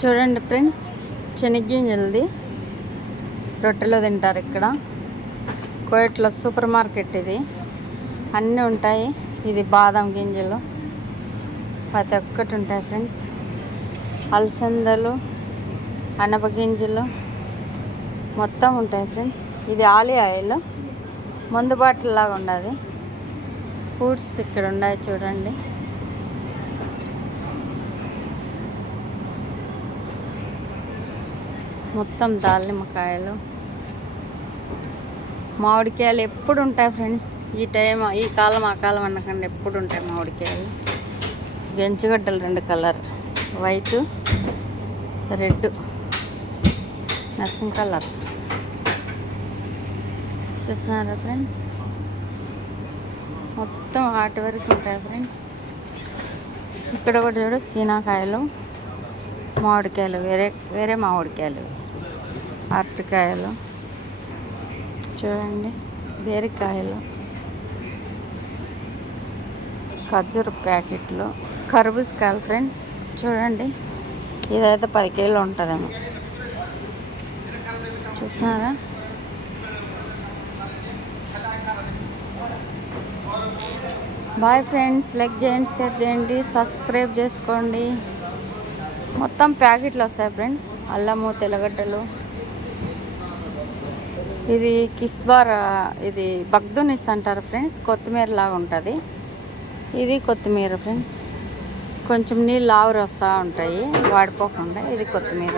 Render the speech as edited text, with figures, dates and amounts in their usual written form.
చూడండి ఫ్రెండ్స్, శనగ్గింజలది రొట్టెలో తింటారు ఇక్కడ. కోయట్లో సూపర్ మార్కెట్ ఇది, అన్నీ ఉంటాయి. ఇది బాదం గింజలు ప్రతి ఒక్కటి ఉంటాయి ఫ్రెండ్స్. అలసందలు, అనప గింజలు మొత్తం ఉంటాయి ఫ్రెండ్స్. ఇది ఆలివ్ ఆయిల్, మందు బాటిల్ లాగా ఉండదు. ఫ్రూట్స్ ఇక్కడ ఉన్నాయి చూడండి. మొత్తం దానిమ్మకాయలు, మామిడికాయలు ఎప్పుడు ఉంటాయి ఫ్రెండ్స్. ఈ కాలం ఆ కాలం అనకుండా ఎప్పుడు ఉంటాయి మామిడికాయలు. గెంచుగడ్డలు 2 colour, white red, nursing colour. చూస్తున్నారా ఫ్రెండ్స్, మొత్తం వాటి వరకు ఉంటాయి ఫ్రెండ్స్. ఇక్కడ కూడా చూడు, సీనాకాయలు, మామిడికాయలు, వేరే మామిడికాయలు, అరటికాయలు చూడండి, బీరకాయలు, ఖర్జూర ప్యాకెట్లు, కర్బూజకాయలు ఫ్రెండ్స్. చూడండి, ఇదైతే 10 కిలోలు ఉంటుందేమో. చూస్తున్నారా, బాయ్ ఫ్రెండ్స్. లైక్ చేయండి, షేర్ చేయండి, సబ్స్క్రైబ్ చేసుకోండి. మొత్తం ప్యాకెట్లు వస్తాయి ఫ్రెండ్స్. అల్లము, తెల్లగడ్డలు. ఇది కిస్బార్, ఇది బగ్దునిస్ అంటారు ఫ్రెండ్స్. కొత్తిమీర లాగా ఉంటుంది. ఇది కొత్తిమీర ఫ్రెండ్స్. కొంచెం నీళ్ళు ఆవిరి వస్తూ ఉంటాయి వాడిపోకుండా. ఇది కొత్తిమీర.